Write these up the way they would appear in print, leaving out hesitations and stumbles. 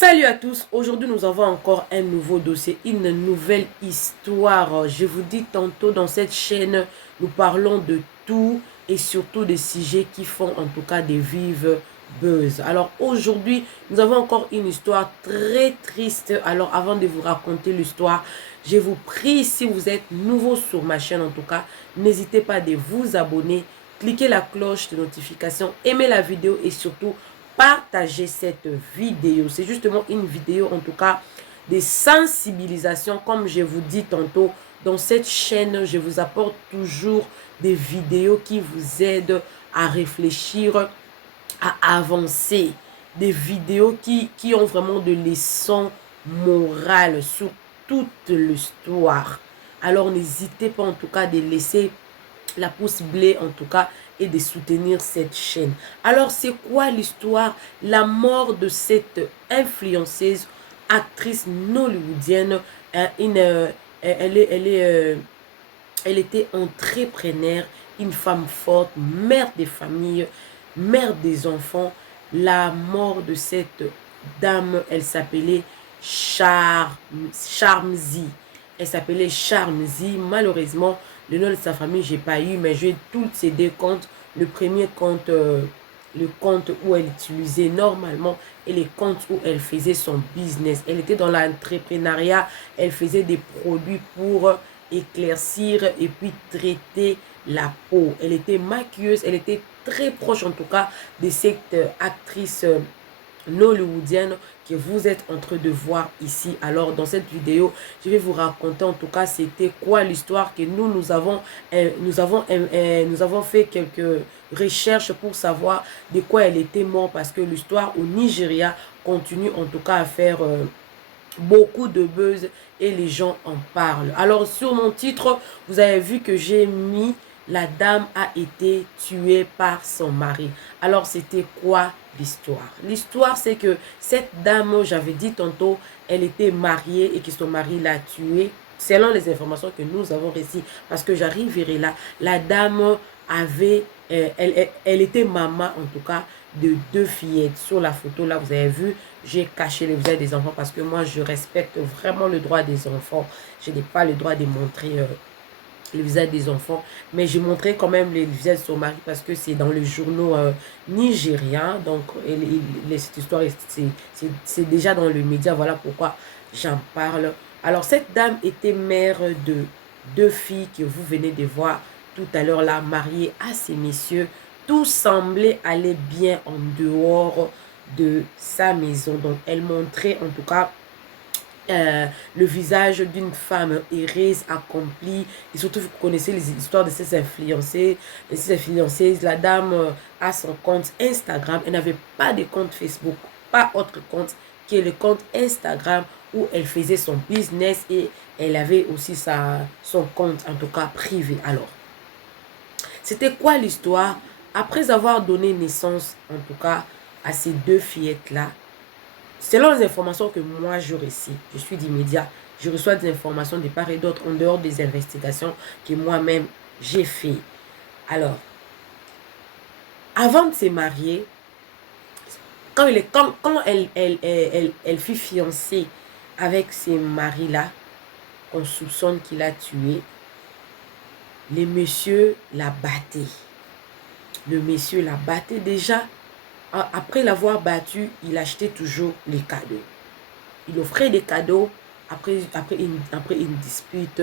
Salut à tous, aujourd'hui nous avons encore un nouveau dossier, une nouvelle histoire. Je vous dis tantôt dans cette chaîne, nous parlons de tout et surtout des sujets qui font en tout cas des vives buzz. Alors aujourd'hui, nous avons encore une histoire très triste. Alors avant de vous raconter l'histoire, je vous prie, si vous êtes nouveau sur ma chaîne en tout cas, n'hésitez pas de vous abonner, cliquez la cloche de notification, aimez la vidéo et surtout partager cette vidéo. C'est justement une vidéo, en tout cas, de sensibilisation. Comme je vous dis tantôt, dans cette chaîne, je vous apporte toujours des vidéos qui vous aident à réfléchir, à avancer. Des vidéos qui ont vraiment de leçons morales sur toute l'histoire. Alors, n'hésitez pas en tout cas de laisser la pouce bleue en tout cas et de soutenir cette chaîne. Alors c'est quoi l'histoire? La mort de cette influenceuse, actrice hollywoodienne, elle était entrepreneur, une femme forte, mère des familles, mère des enfants. La mort de cette dame, elle s'appelait Charmzy. Elle s'appelait Charmzy. Malheureusement, le nom de sa famille, j'ai pas eu, mais j'ai tous ces deux comptes. Le premier compte, le compte où elle utilisait normalement et les comptes où elle faisait son business. Elle était dans l'entrepreneuriat, elle faisait des produits pour éclaircir et puis traiter la peau. Elle était maquilleuse, elle était très proche en tout cas de cette actrice hollywoodienne que vous êtes en train de voir ici. Alors dans cette vidéo, je vais vous raconter en tout cas c'était quoi l'histoire que nous avons fait quelques recherches pour savoir de quoi elle était morte, parce que l'histoire au Nigeria continue en tout cas à faire beaucoup de buzz et les gens en parlent. Alors sur mon titre, vous avez vu que j'ai mis la dame a été tuée par son mari. Alors c'était quoi l'histoire? L'histoire c'est que cette dame, j'avais dit tantôt, elle était mariée et que son mari l'a tuée. Selon les informations que nous avons reçues, parce que j'arriverai là, la dame avait, elle était maman en tout cas de deux fillettes. Sur la photo là, vous avez vu, j'ai caché le visage des enfants parce que moi je respecte vraiment le droit des enfants. Je n'ai pas le droit de montrer le visage des enfants, mais j'ai montré quand même le visage de son mari parce que c'est dans le journal nigérien. Donc cette histoire, c'est déjà dans le média, voilà pourquoi j'en parle. Alors cette dame était mère de deux filles que vous venez de voir tout à l'heure là, mariée à ces messieurs. Tout semblait aller bien en dehors de sa maison. Donc elle montrait en tout cas le visage d'une femme heureuse, accomplie. Et surtout, vous connaissez les histoires de ces influencés. De ces influenceuses. La dame a son compte Instagram. Elle n'avait pas de compte Facebook, pas autre compte que le compte Instagram où elle faisait son business et elle avait aussi son compte, en tout cas privé. Alors, c'était quoi l'histoire? Après avoir donné naissance, en tout cas, à ces deux fillettes-là, selon les informations que moi je reçois, je suis d'immédiat, je reçois des informations de part et d'autre en dehors des investigations que moi-même j'ai fait. Alors, avant de se marier, quand elle fut fiancée avec ces maris-là, qu'on soupçonne qu'il a tué, les messieurs la battaient. Le monsieur la battait déjà. Après l'avoir battu, il achetait toujours les cadeaux. Il offrait des cadeaux après une dispute,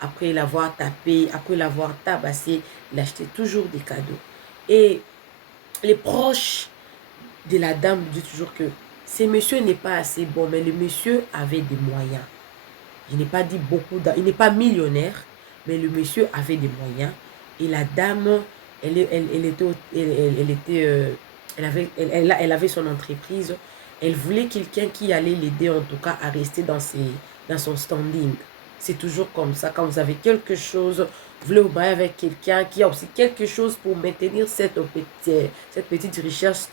après l'avoir tapé, après l'avoir tabassé, il achetait toujours des cadeaux. Et les proches de la dame disent toujours que ce monsieur n'est pas assez bon, mais le monsieur avait des moyens. Je n'ai pas dit beaucoup, il n'est pas millionnaire, mais le monsieur avait des moyens. Et la dame, elle avait son entreprise. Elle voulait quelqu'un qui allait l'aider en tout cas à rester dans son standing. C'est toujours comme ça. Quand vous avez quelque chose, vous voulez vous marier avec quelqu'un qui a aussi quelque chose pour maintenir cette petite richesse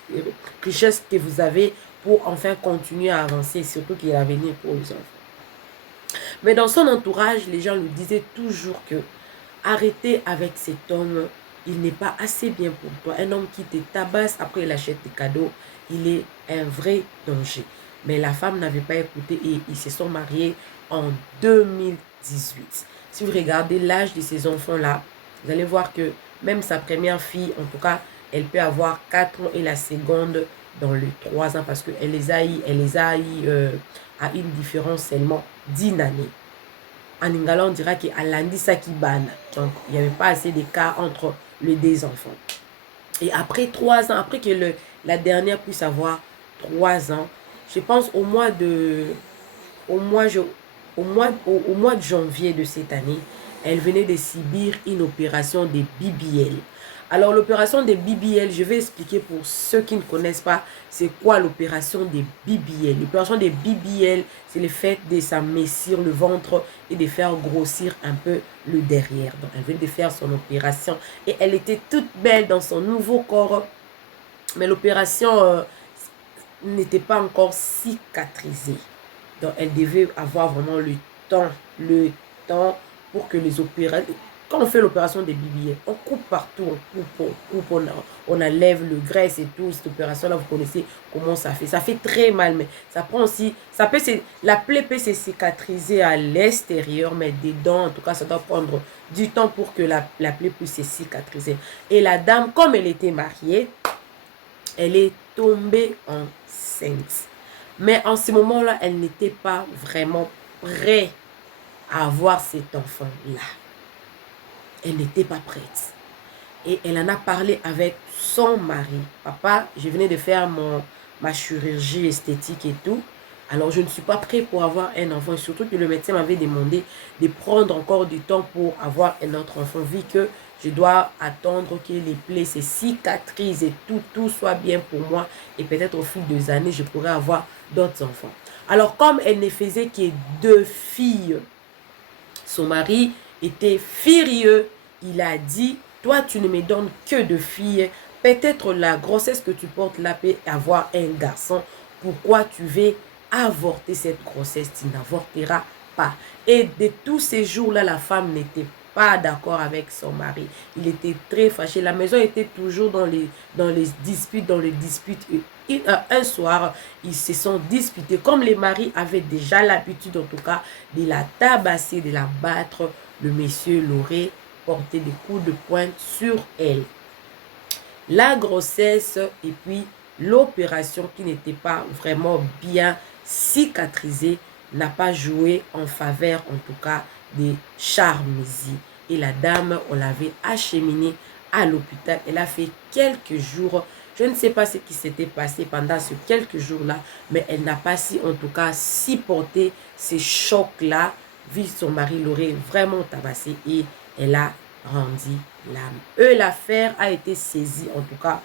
que vous avez pour enfin continuer à avancer, surtout qu'il y a l'avenir pour les enfants. Mais dans son entourage, les gens lui disaient toujours que arrêtez avec cet homme, il n'est pas assez bien pour toi. Un homme qui te tabasse, après il achète des cadeaux, il est un vrai danger. Mais la femme n'avait pas écouté et ils se sont mariés en 2018. Si vous regardez l'âge de ces enfants-là, vous allez voir que même sa première fille, en tout cas, elle peut avoir 4 ans et la seconde dans les 3 ans parce qu'elle les a eu à une différence seulement d'1 année. En Lingala, on dira qu'il a lundi ça qui banne. Donc, il n'y avait pas assez d'écart entre les 2 enfants. Et après 3 ans, après que la dernière puisse avoir 3 ans, je pense au mois de janvier de cette année, elle venait de subir une opération de BBL. Alors l'opération de BBL, je vais expliquer pour ceux qui ne connaissent pas, c'est quoi l'opération de BBL. L'opération de BBL, c'est le fait de s'amincir le ventre et de faire grossir un peu le derrière. Donc elle venait de faire son opération et elle était toute belle dans son nouveau corps. Mais l'opération n'était pas encore cicatrisée. Donc, elle devait avoir vraiment le temps pour que les opérations... Quand on fait l'opération des BBL, on coupe partout, on coupe, on enlève le graisse et tout. Cette opération-là, vous connaissez comment ça fait. Ça fait très mal, mais ça prend aussi... la plaie peut se cicatriser à l'extérieur, mais dedans, en tout cas, ça doit prendre du temps pour que la plaie puisse se cicatriser. Et la dame, comme elle était mariée, elle est tombée enceinte. Mais en ce moment-là, elle n'était pas vraiment prête à avoir cet enfant-là. Elle n'était pas prête. Et elle en a parlé avec son mari. Papa, je venais de faire ma chirurgie esthétique et tout. Alors, je ne suis pas prête pour avoir un enfant. Surtout que le médecin m'avait demandé de prendre encore du temps pour avoir un autre enfant. Vu que je dois attendre que les plaies se cicatrisent et tout soit bien pour moi. Et peut-être au fil des années, je pourrais avoir d'autres enfants. Alors, comme elle ne faisait que 2 filles, son mari était furieux. Il a dit, toi, tu ne me donnes que 2 filles. Peut-être la grossesse que tu portes là peut avoir un garçon. Pourquoi tu veux avorter cette grossesse? Tu n'avorteras pas. Et de tous ces jours-là, la femme n'était pas d'accord avec son mari. Il était très fâché. La maison était toujours dans les disputes. Et un soir, ils se sont disputés. Comme les maris avaient déjà l'habitude, en tout cas, de la tabasser, de la battre, le monsieur l'aurait porté des coups de poing sur elle. La grossesse et puis l'opération qui n'était pas vraiment bien cicatrisée n'a pas joué en faveur, en tout cas, des Charmézy. Et la dame, on l'avait acheminée à l'hôpital. Elle a fait quelques jours. Je ne sais pas ce qui s'était passé pendant ces quelques jours-là, mais elle n'a pas si, en tout cas, supporté ces chocs-là. Vu son mari l'aurait vraiment tabassé et elle a rendu l'âme. L'affaire a été saisie, en tout cas,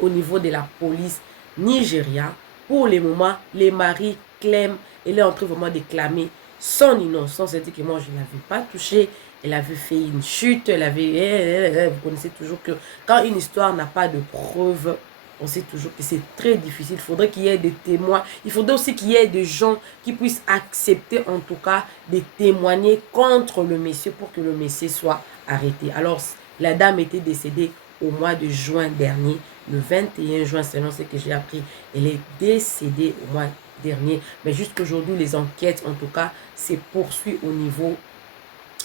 au niveau de la police nigériane. Pour le moment, les maris clament, elle est en train vraiment de clamer son innocence. Elle dit que moi, je ne l'avais pas touchée. Elle avait fait une chute. Elle avait... Vous connaissez toujours que quand une histoire n'a pas de preuves, on sait toujours que c'est très difficile. Il faudrait qu'il y ait des témoins. Il faudrait aussi qu'il y ait des gens qui puissent accepter, en tout cas, de témoigner contre le monsieur pour que le monsieur soit arrêté. Alors, la dame était décédée au mois de juin dernier. Le 21 juin, selon ce que j'ai appris, elle est décédée au mois dernier. Mais jusqu'aujourd'hui, les enquêtes, en tout cas, se poursuivent au niveau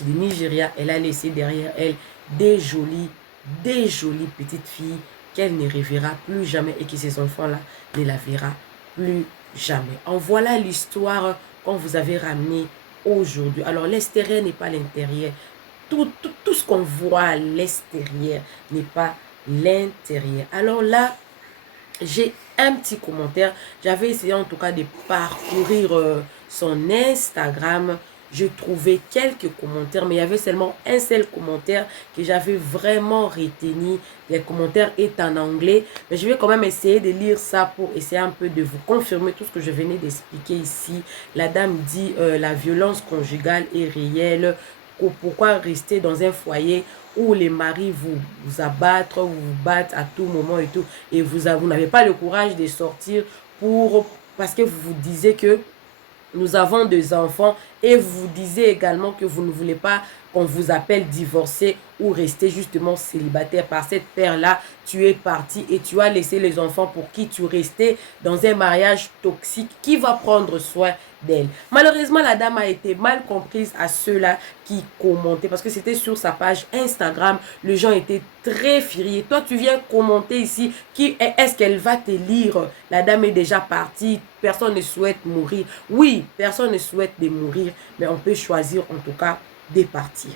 du Nigeria. Elle a laissé derrière elle des jolies petites filles qu'elle ne reverra plus jamais et que ces enfants-là ne la verra plus jamais. En voilà l'histoire qu'on vous avait ramenée aujourd'hui. Alors, l'extérieur n'est pas l'intérieur. Tout ce qu'on voit à l'extérieur n'est pas l'intérieur. Alors là, j'ai un petit commentaire. J'avais essayé en tout cas de parcourir son Instagram. J'ai trouvé quelques commentaires, mais il y avait seulement un seul commentaire que j'avais vraiment retenu. Les commentaires est en anglais, mais je vais quand même essayer de lire ça pour essayer un peu de vous confirmer tout ce que je venais d'expliquer ici. La dame dit la violence conjugale est réelle. Pourquoi rester dans un foyer où les maris vous abattent, vous battent à tout moment et tout, et vous n'avez pas le courage de sortir parce que vous vous disiez que nous avons des enfants Et vous vous disiez également que vous ne voulez pas qu'on vous appelle divorcé ou rester justement célibataire. Par cette paire-là, tu es parti et tu as laissé les enfants pour qui tu restais dans un mariage toxique. Qui va prendre soin d'elle? Malheureusement, la dame a été mal comprise à ceux-là qui commentaient parce que c'était sur sa page Instagram. Les gens étaient très furieux. Toi, tu viens commenter ici. Est-ce qu'elle va te lire? La dame est déjà partie. Personne ne souhaite mourir. Oui, personne ne souhaite de mourir, mais on peut choisir en tout cas de partir.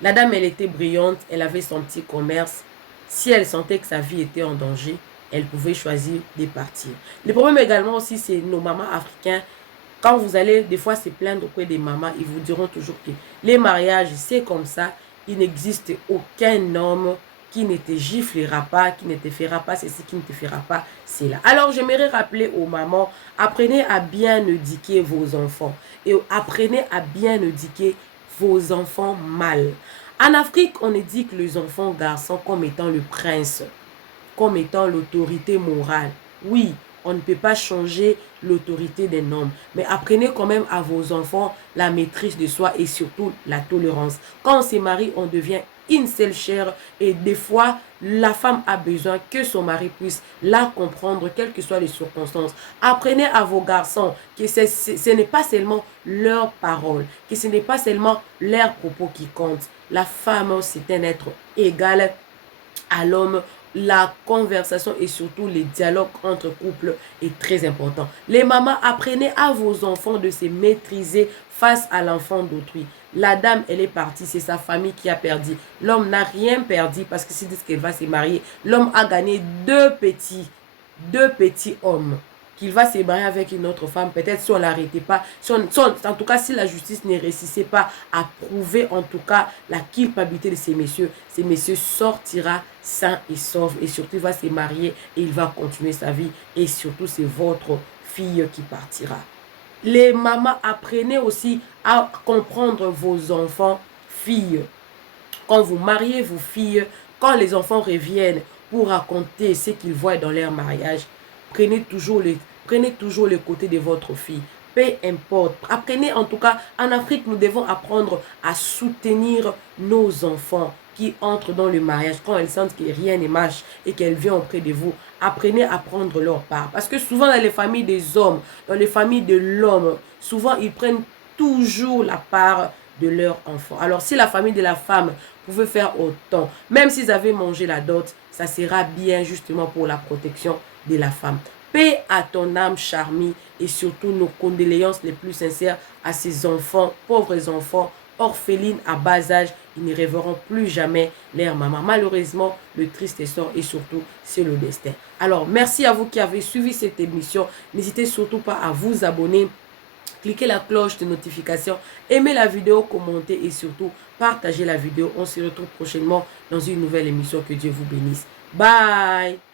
La dame, elle était brillante, elle avait son petit commerce. Si elle sentait que sa vie était en danger, elle pouvait choisir de partir. Le problème également aussi, c'est nos mamans africains. Quand vous allez des fois se plaindre auprès des mamans, ils vous diront toujours que les mariages, c'est comme ça. Il n'existe aucun homme qui ne te giflera pas, qui ne te fera pas ceci, qui ne te fera pas cela. Alors, j'aimerais rappeler aux mamans, apprenez à bien éduquer vos enfants et apprenez à bien éduquer vos enfants mâles. En Afrique, on éduque les enfants garçons comme étant le prince, comme étant l'autorité morale. Oui, on ne peut pas changer l'autorité d'un homme. Mais apprenez quand même à vos enfants la maîtrise de soi et surtout la tolérance. Quand on se marie, on devient une seule chair et des fois, la femme a besoin que son mari puisse la comprendre, quelles que soient les circonstances. Apprenez à vos garçons que ce n'est pas seulement leurs paroles, que ce n'est pas seulement leurs propos qui comptent. La femme, c'est un être égal à l'homme. La conversation et surtout les dialogues entre couples est très important. Les mamans, apprenez à vos enfants de se maîtriser face à l'enfant d'autrui. La dame, elle est partie, c'est sa famille qui a perdu. L'homme n'a rien perdu parce que s'il dit qu'elle va se marier, l'homme a gagné deux petits hommes. Qu'il va se marier avec une autre femme, peut-être si on ne l'arrêtait pas, en tout cas si la justice ne réussissait pas à prouver en tout cas la culpabilité de ces messieurs sortira sain et sauf et surtout il va se marier et il va continuer sa vie et surtout c'est votre fille qui partira. Les mamans, apprenez aussi à comprendre vos enfants filles. Quand vous mariez vos filles, quand les enfants reviennent pour raconter ce qu'ils voient dans leur mariage, prenez toujours le côté de votre fille. Peu importe. Apprenez en tout cas, en Afrique, nous devons apprendre à soutenir nos enfants qui entrent dans le mariage. Quand elles sentent que rien ne marche et qu'elles viennent auprès de vous, apprenez à prendre leur part. Parce que souvent dans les familles des hommes, dans les familles de l'homme, souvent ils prennent toujours la part de leur enfant. Alors si la famille de la femme pouvait faire autant, même s'ils avaient mangé la dot, ça sera bien justement pour la protection de la femme. Paix à ton âme, Charmy, et surtout nos condoléances les plus sincères à ces enfants, pauvres enfants, orphelines à bas âge. Ils ne rêveront plus jamais leur maman. Malheureusement, le triste sort et surtout, c'est le destin. Alors, merci à vous qui avez suivi cette émission. N'hésitez surtout pas à vous abonner. Cliquez la cloche de notification, aimez la vidéo, commentez et surtout partagez la vidéo. On se retrouve prochainement dans une nouvelle émission. Que Dieu vous bénisse. Bye!